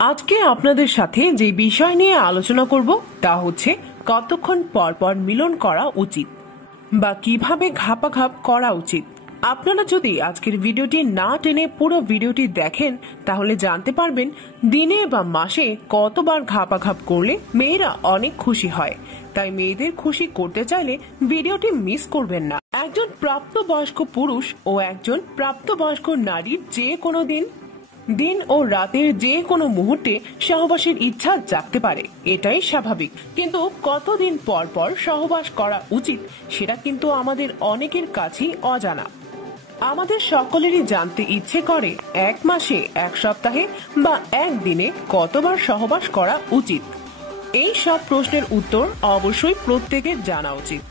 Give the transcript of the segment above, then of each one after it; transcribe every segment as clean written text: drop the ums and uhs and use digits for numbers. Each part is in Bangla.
আজকে আপনাদের সাথে যে বিষয় নিয়ে আলোচনা করব তা হচ্ছে কতক্ষণ পর পর মিলন করা উচিত বা কিভাবে ঘাপাঘাপ করা উচিত। আপনারা যদি আজকের ভিডিওটি না টেনে পুরো ভিডিওটি দেখেন তাহলে জানতে পারবেন দিনে বা মাসে কতবার ঘাপাঘাপ করলে মেয়েরা অনেক খুশি হয়। তাই মেয়েদের খুশি করতে চাইলে ভিডিওটি মিস করবেন না। একজন প্রাপ্তবয়স্ক পুরুষ ও একজন প্রাপ্তবয়স্ক নারীর যে কোনো দিন ও রাতের যে কোনো মুহূর্তে সহবাসের ইচ্ছা জাগতে পারে, এটাই স্বাভাবিক। কিন্তু কতদিন পর পর সহবাস করা উচিত সেটা কিন্তু আমাদের অনেকের কাছেই অজানা। আমাদের সকলেরই জানতে ইচ্ছে করে এক মাসে, এক সপ্তাহে বা একদিনে কতবার সহবাস করা উচিত। এই সব প্রশ্নের উত্তর অবশ্যই প্রত্যেকের জানা উচিত,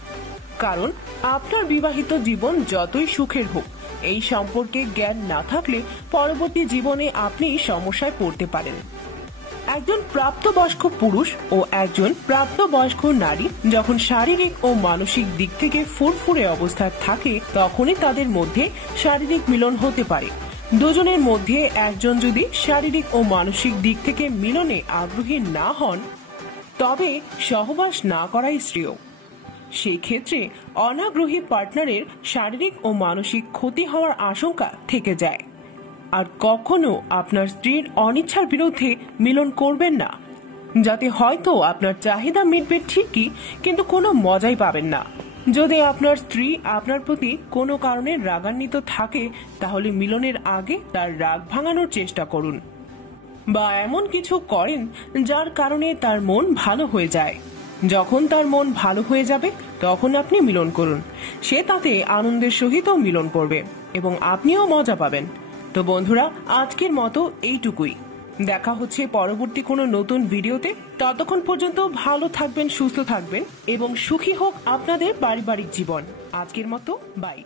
কারণ আপনার বিবাহিত জীবন যতই সুখের হোক, এই সম্পর্কে জ্ঞান না থাকলে পরবর্তী জীবনে আপনি সমস্যায় পড়তে পারেন। একজন প্রাপ্তবয়স্ক পুরুষ ও একজন প্রাপ্তবয়স্ক নারী যখন শারীরিক ও মানসিক দিক থেকে ফুরফুরে অবস্থায় থাকে তখনই তাদের মধ্যে শারীরিক মিলন হতে পারে। দুজনের মধ্যে একজন যদি শারীরিক ও মানসিক দিক থেকে মিলনে আগ্রহী না হন তবে সহবাস না করাই শ্রেয়। সেই ক্ষেত্রে অনাগ্রহী পার্টনারের শারীরিক ও মানসিক ক্ষতি হওয়ার আশঙ্কা থেকে যায়। আর কখনো আপনার স্ত্রীর অনিচ্ছার বিরুদ্ধে মিলন করবেন না, যাতে হয়তো আপনার চাহিদা মিটবে ঠিকই কিন্তু কোনো মজাই পাবেন না। যদি আপনার স্ত্রী আপনার প্রতি কোনো কারণে রাগান্বিত থাকে তাহলে মিলনের আগে তার রাগ ভাঙানোর চেষ্টা করুন, বা এমন কিছু করেন যার কারণে তার মন ভালো হয়ে যায়। যখন তার মন ভালো হয়ে যাবে তখন আপনি মিলন করুন, সে তাতে আনন্দের সহিত মিলন করবে এবং আপনিও মজা পাবেন। তো বন্ধুরা, আজকের মতো এইটুকুই। দেখা হচ্ছে পরবর্তী কোনো নতুন ভিডিওতে। ততক্ষণ পর্যন্ত ভালো থাকবেন, সুস্থ থাকবেন এবং সুখী হোক আপনাদের পারিবারিক জীবন। আজকের মতো বাই।